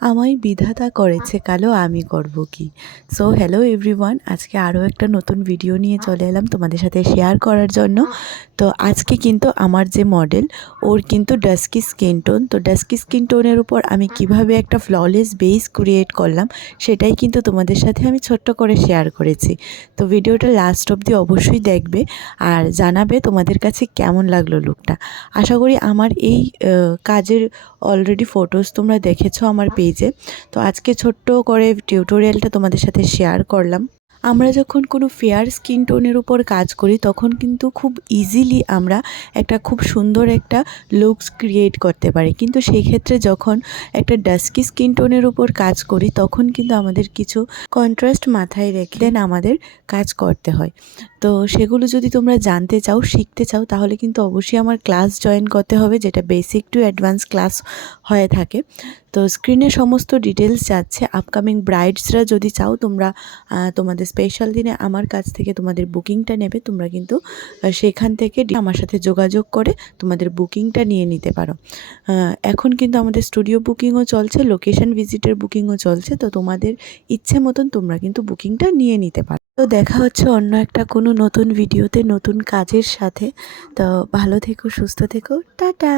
আমায় বিধাতা করেছে কালো, আমি করব কি। সো হ্যালো এভরিওয়ান, আজকে আরও একটা নতুন ভিডিও নিয়ে চলে এলাম তোমাদের সাথে শেয়ার করার জন্য। তো আজকে কিন্তু আমার যে মডেল, ওর কিন্তু ডাস্কি স্কিন টোন। তো ডাস্কি স্কিন টোনের উপর আমি কিভাবে একটা ফ্ললেস বেস ক্রিয়েট করলাম সেটাই কিন্তু তোমাদের সাথে আমি ছোট্ট করে শেয়ার করেছি। তো ভিডিওটা লাস্ট অবধি অবশ্যই দেখবে আর জানাবে তোমাদের কাছে কেমন লাগলো লুকটা। আশা করি আমার এই কাজের অলরেডি ফটোস তোমরা দেখেছো আমার পেজে। তো আজকে ছোট্ট করে টিউটোরিয়ালটা তোমাদের সাথে শেয়ার করলাম। আমরা যখন কোনো ফেয়ার স্কিন টোনের উপর কাজ করি তখন কিন্তু খুব ইজিলি আমরা একটা খুব সুন্দর একটা লুকস ক্রিয়েট করতে পারি, কিন্তু সেই ক্ষেত্রে যখন একটা ডাস্কি স্কিন টোনের উপর কাজ করি তখন কিন্তু আমাদের কিছু কন্ট্রাস্ট মাথায় রেখে দেন আমাদের কাজ করতে হয়। তো সেগুলো যদি তোমরা জানতে চাও, শিখতে চাও, তাহলে কিন্তু অবশ্যই আমার ক্লাস জয়েন করতে হবে, যেটা বেসিক টু অ্যাডভান্স ক্লাস হয়ে থাকে। তো স্ক্রিনে সমস্ত ডিটেলস যাচ্ছে। আপকামিং ব্রাইডসরা যদি চাও তোমরা তোমাদের স্পেশাল দিনে আমার কাছ থেকে তোমাদের বুকিংটা নেবে, তোমরা কিন্তু সেখান থেকে আমার সাথে যোগাযোগ করে তোমাদের বুকিংটা নিয়ে নিতে পারো। এখন কিন্তু আমাদের স্টুডিও বুকিংও চলছে, লোকেশন ভিজিটের বুকিংও চলছে। তো তোমাদের ইচ্ছে মতন তোমরা কিন্তু বুকিংটা নিয়ে নিতে পারো। তো দেখা হচ্ছে অন্য একটা কোনো নতুন ভিডিওতে নতুন কাজের সাথে। তো ভালো থেকো, সুস্থ থেকো, টাটা।